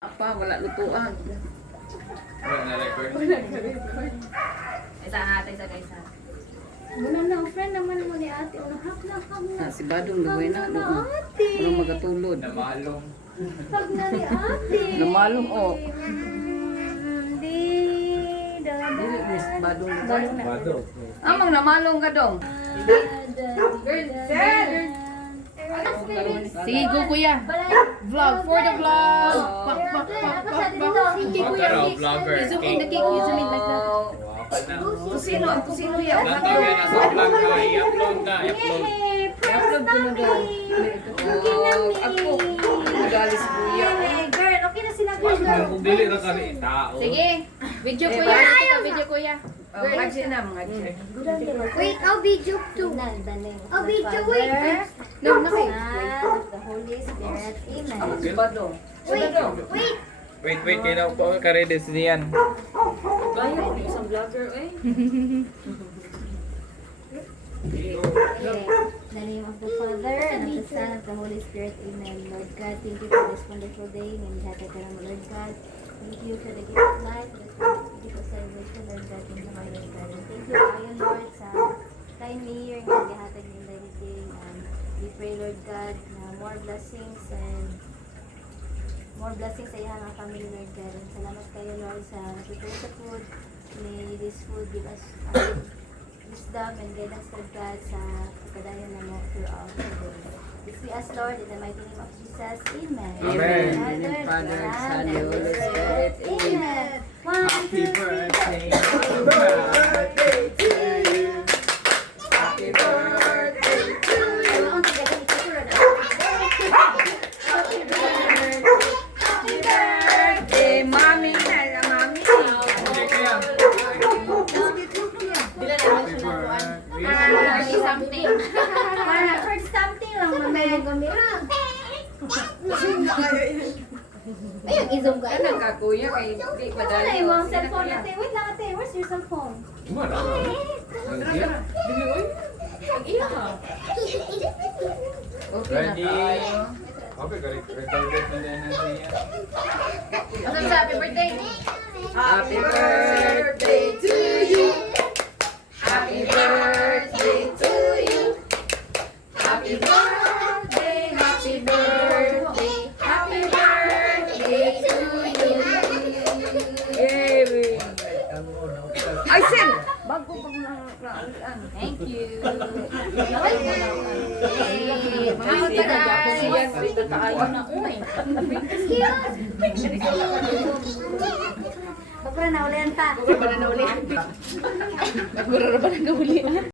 Apa, wala lutuan. Wala na record. Isa ate, isa guys ha. Muna na, friend naman mo ni ate. Hap na. Si Badong lumoy na Hap doon. ate. Walang magatulod. Namalong. Hap na ni ate. Namalong, oh. Di. Dili, Miss Badong. Badong na. Bado. Amang namalong ka dong. Sige, go kuya. Vlog for the vlog. Pak, pak, pak, pak, pak. Makaraw, vlogger. You zoom in the cake, you zoom in like that. Wapal na. Kusino yan. Lantaw yan na sa vlog na. I-upload na. I-upload. Yay! Press I-upload ko na daw. Ako. Nagalis kuya. Yay! Girl, okay na sila girl. Kung dili na kami tao. Sige, video Eh, kuya. bye. Ito, video kuya. Ngaji na, ngaji. Wait, I'll video too. I'll video, wait. No, no, okay. The Holy Spirit. Amen. Si Badong. Wait, wait. Wait. Kailan po ka-redes niyan? Gaya ko isang vlogger eh. Okay. In the name of the Father, and of the Son, and of the Holy Spirit. Amen. Lord God, thank you for this wonderful day. Nandihata ka naman, Lord God. Thank you for the gift of life, for this beautiful celebration, Lord God. Thank you, Lord God. And thank you, Ayon, Lord, sa time ni year nga gihatag ng everything. We pray, Lord God, na more blessings sa iyang family, Lord God. And salamat kayo, Lord, sa prepare sa food. May this food give us wisdom and guidance, Lord God, sa pagkadayon na mo throughout the day. This we ask, Lord, in the mighty name of Jesus. Amen. Amen. Amen. Father, Son, and Holy Spirit. Amen. One, Happy two, three, birthday. go. Happy birthday to you. Happy birthday to you. Happy birthday, Mami. Mami. Hindi kaya. Bila naman siya na kuan. Happy Something. For something lang naman yung gamira. Ayun, i-zoom ka. Ano ka kuya? Kay di Ano madali. na yung cellphone natin? Wait lang ate, where's your cellphone? Wala. Dili, oy. Iya ha. Okay na Ready? tayo. Okay, recorded na din na siya. Ano sa happy birthday? Happy birthday to you. Happy birthday to you. Happy birthday, happy birthday, happy birthday to you. Yay! Ay, Sen! Bago pag naulan. Thank you. Mamamot ka na. Dito tayo na uy. Bakura na ulihan pa. Nagura na ba na gawli?